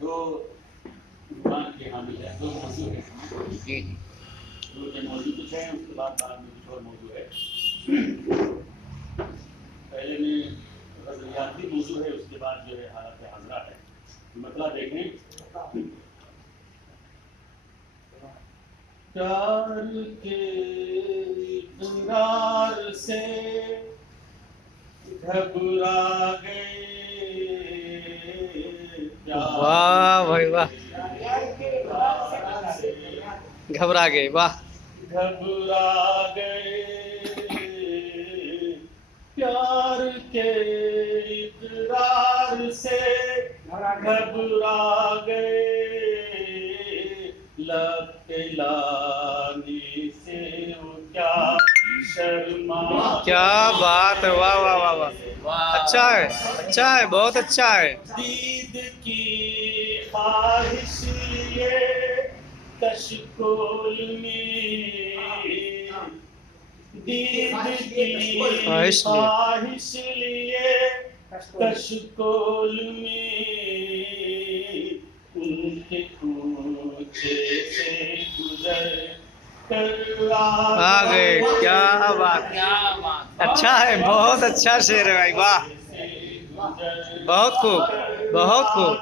دو قرآن کے حامل ہیں، دو موضوع ہیں جی دو کے موضوع کچھ ہیں، اس کے بعد میں کچھ اور موضوع ہے۔ پہلے میں غزلیاتی موضوع ہے، اس کے بعد جو ہے حالت حاضرہ ہے۔ مطلب دیکھیں، پیار کے اقرار سے گھبرا گئے، واہ بھائی واہ، گھبرا گئے، واہ گھبرا گئے، پیار کے اقرار سے گھبرا گئے، لب پہ لانے سے وہ کیا شرما گئے۔ کیا بات ہے، واہ واہ واہ واہ، اچھا ہے، اچھا ہے، بہت اچھا ہے۔ دید کی خواہش لیے کشکول میں، دید کی خواہش لیے کشکول میں، ان کے کوچے سے گزر کر آ گئے، کیا بات، اچھا ہے، بہت اچھا شعر ہے بھائی، واہ، بہت خوب، بہت خوب۔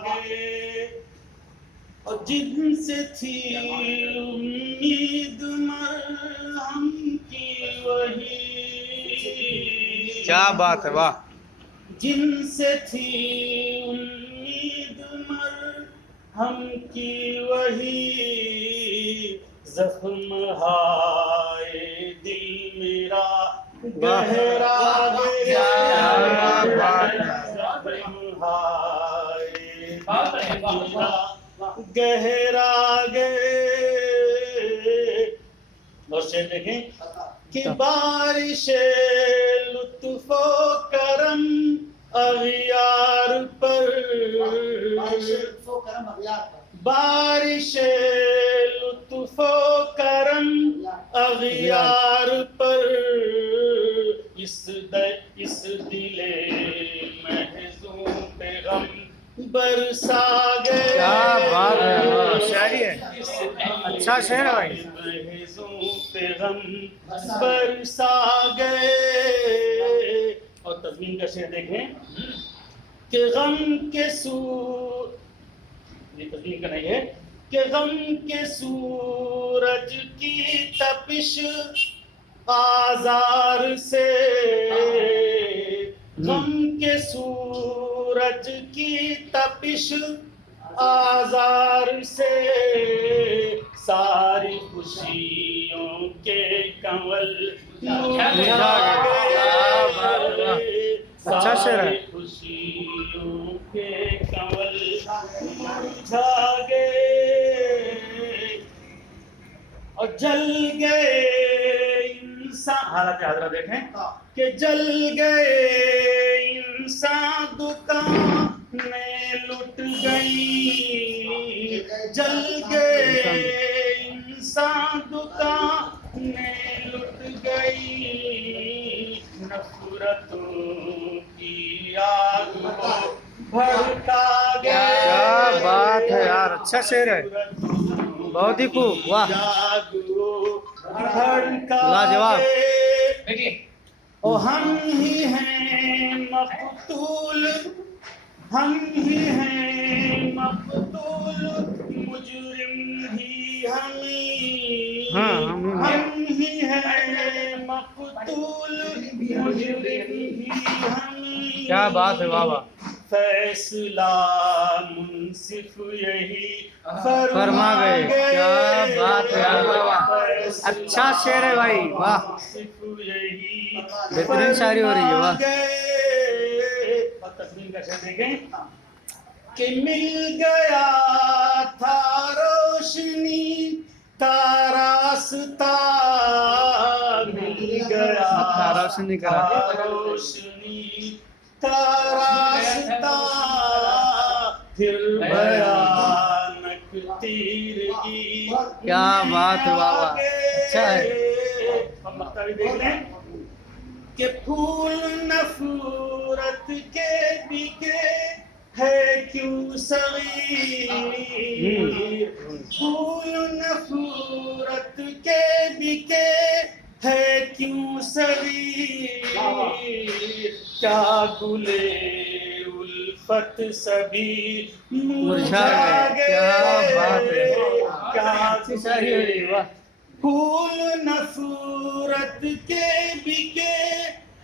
اور جن سے تھی امید مرہم کی وہی، کیا بات ہے، واہ، جن سے تھی امید مرہم کی وہی، زخم ہائے دل میرا گہرا گیا، زخم ہائے دل میرا گہرا گئے۔ اور شعر دیکھیں کہ بارش لطف و کرم اغیار پر، بارش لطف و کرم اغیار پر، اس دل محزون پہ غم برسا گئے۔ کیا بات ہے، شاعری ہے، اچھا شعر ہے بھائی۔ محزون پہ غم برسا گئے۔ اور تضمین کا شعر دیکھیں کہ غم کے یہ تضمین کا نہیں ہے کہ غم کے سورج کی تپش آزار سے، غم کے سورج کی تپش آزار سے، ساری خوشیوں کے کنول مرجھا گئے، اچھا شعر ہے۔ ساری خوشیوں کے کنول مرجھا گئے، اور جل گئے انسان، حالت حاضرہ دیکھیں کہ جل گئے انسان دکانیں لٹ گئی، جل گئے انسان دکانیں لٹ گئی، نفرتوں کی آگ کو بھڑکا گیا۔ کیا بات ہے یار، اچھا شعر ہے، بہت ہی خوب، واہ، لاجواب۔ او ہم ہی ہیں مقتول، ہم ہی ہیں مقتول، مجرم بھی ہمیں، ہم ہی ہیں مقتول، مجرم بھی ہمیں۔ کیا بات ہے، واہ واہ، فیصلہ منصف یہی فرما گئے، کیا بات ہے یار، واہ واہ، اچھا شعر ہے بھائی، واہ، بہترین شاعری ہو رہی ہے، واہ۔ اور تسلیم کا شعر دیکھیں کہ مل گیا تھا روشنی کا راستہ، مل گیا روشنی کا روشنی کا راستہ، پھر بھیانک تیرگی۔ کیا بات ہے، واہ واہ، اچھا ہے۔ اب مقطع بھی دیکھ لیں کہ پھول نفرت کے بکے ہے کیوں صغیر پھول نفورت کے بکے ہے کیوں صغیر کیا گلے الفت سبھی مرجھا گئے کیا بات ہے کیا گلے پھول نفورت کے بکے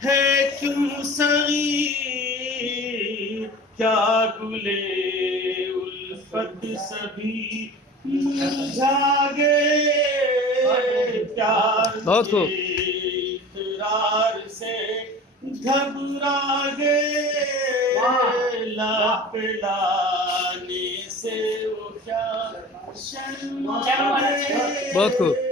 ہے کیوں صغیر کیا گلے الفت سبھی مرجھا گئے پیار بہت خوب کے اقرار سے گھبرا گئے لاپ لانے سے وہ کیا شرما گئے بہت خوب